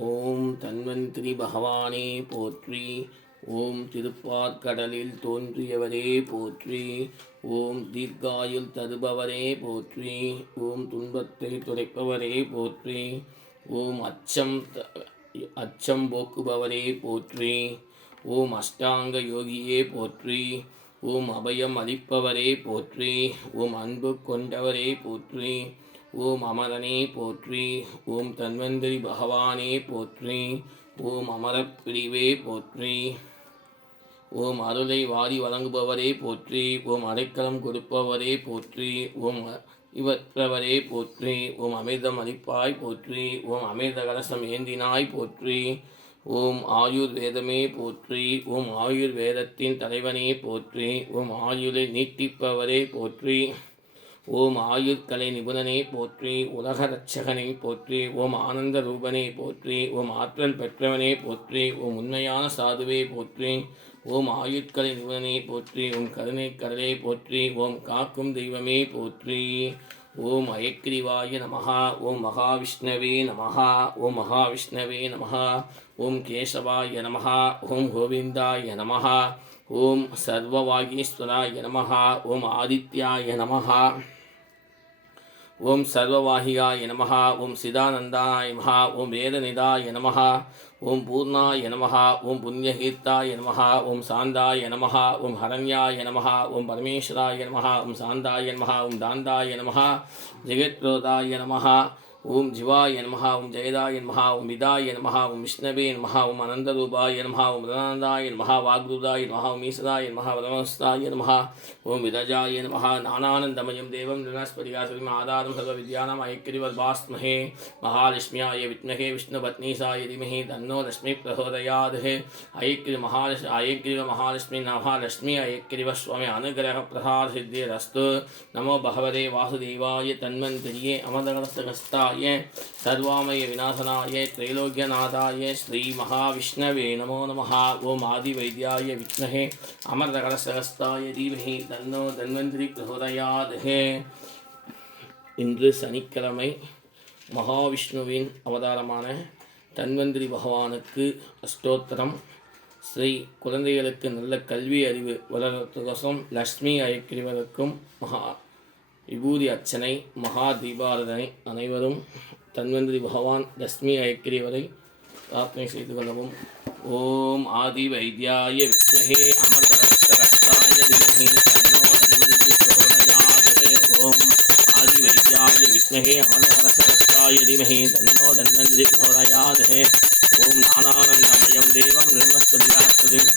ஓம் தன்வந்திரி பகவானே போற்றி. ஓம் திருப்பாற்கடலில் தோன்றியவரே போற்றி. ஓம் தீர்க்காயுள் தருபவரே போற்றி. ஓம் துன்பத்தை துடைப்பவரே போற்றி. ஓம் அச்சம் போக்குபவரே போற்றி. ஓம் அஷ்டாங்க யோகியே போற்றி. ஓம் அபயம் அளிப்பவரே போற்றி. ஓம் அன்பு கொண்டவரே போற்றி. ஓம் அமரனே போற்றி. ஓம் தன்வந்திரி பகவானே போற்றி. ஓம் அமரப்பிரிவே போற்றி. ஓம் அருளை வாரி வழங்குபவரே போற்றி. ஓம் அடைக்கலம் கொடுப்பவரே போற்றி. ஓம் இவற்றவரே போற்றி. ஓம் அமிர்தம் அளிப்பாய் போற்றி. ஓம் அமிர்த கலசம் ஏந்தினாய் போற்றி. ஓம் ஆயுர் வேதமே போற்றி. ஓம் ஆயுர் வேதத்தின் தலைவனே போற்றி. ஓம் ஆயுளை நீட்டிப்பவரே போற்றி. ஓம் ஆயுட்கலை நிபுணனே போற்றி. உலக ரட்சகனை போற்றி. ஓம் ஆனந்த ரூபனே போற்றி. ஓம் ஆற்றல் பெற்றவனே போற்றி. ஓம் உண்மையான சாதுவே போற்றி. ஓம் ஆயுட்கலை நிபுணனே போற்றி. ஓம் கருணை கடலே போற்றி. ஓம் காக்கும் தெய்வமே போற்றி. ஓம் அயக்கிரிவாய நமஹா. ஓம் மகாவிஷ்ணவே நமஹா. ஓம் மகாவிஷ்ணவே நமஹா. ஓம் கேசவாய நமஹா. ஓம் கோவிந்தாய நமஹா. ஓம் சர்வவாகீஸ்வராய நமஹா. ஓம் ஆதித்யாய நமஹா. ஓம் சர்வவாஹியாய நமஹா. ஓம் சிதானந்தாய நமஹா. ஓம் வேதநிதாய நமஹா. ஓம் பூர்ணாய நமஹா. ஓம் புண்ணியகீர்த்தாய நமஹா. ஓம் சாந்தாய நமஹா. ஓம் ஹரண்யாய நமஹா. ஓம் பரமேஸ்வராய நமஹா. ஓம் சாந்தாய நமஹா. ஓம் தாந்தாய நமஹா. ஜெகத்ரோதாய நமஹா. ஓம் ஜிவாய நமஹா. ஓம் ஜெயதாய நமஹா. ஓம் விதாய நமஹா. ஓம் விஷ்ணவே நமஹா. ஓம் அனந்தரூபாய நமஹா. ஓம் பிரதானந்தாய நமஹா. வாக்ருதாய நமஹா. ஓம் ஈசதாய நமஹா. பரமஸ்தாய நமஹா. ஓம் விரஜாய நமஹா. ஞானானந்தமயம் தேவம் நிர்ணஸ்பதிகாசம் ஆதாரம் சர்வ வித்யானாம் ஐக்கிரிவர்பாஸ்மஹே. மகாலட்சுமியாய வித்மஹே விஷ்ணுபத்னீசாய தீமஹி தன்னோ லட்சுமி பிரசோதயாத். ஐக்கிரிவ மகாலட்சுமி மகாலட்சுமி ஐக்கிரிவ சுவாமி அனுகிரக பிரசாத சித்திரஸ்து. நமோ பகவதே வாசுதேவாய தன்வந்திரியே அமர்தகஸ்தகஸ்தாய சர்வாமய விநாசனாய த்ரைலோக்கியநாதாய ஸ்ரீ மகாவிஷ்ணவே நமோ நமஹ. ஓம் ஆதி வைத்தியாய வித்மஹே அமர்தகலசகஸ்தாய தீமஹி தன்னோ தன்வந்திரி பிரசோதயாத். இன்று சனிக்கிழமை மகாவிஷ்ணுவின் அவதாரமான தன்வந்திரி பகவானுக்கு அஷ்டோத்திரம். ஸ்ரீ குழந்தைகளுக்கு நல்ல கல்வி அறிவு வளர்வதற்கோசம் லக்ஷ்மி ஐக்கிரிவருக்கும் மகா விபூதி அர்ச்சனை மகா தீபாரதனை. அனைவரும் தன்வந்திரி பகவான் லக்ஷ்மி ஐக்கிரிவரை பிரார்த்தனை செய்து கொள்ளவும். ஓம் ஆதி வைத்தியாய வித்மஹே அமர்தகஸ்தாய தீமஹி தன்னோ தன்வந்திரி பிரசோதயாத். ஓம் ஆதி வைத்தியாய வித்மஹே அமர்தகஸ்தாய தீமஹி தன்னோ தன்வந்திரி பிரசோதயாத். ஓம் ஞானானந்தமயம் தேவம் நிர்மஸ்பதிகாசம்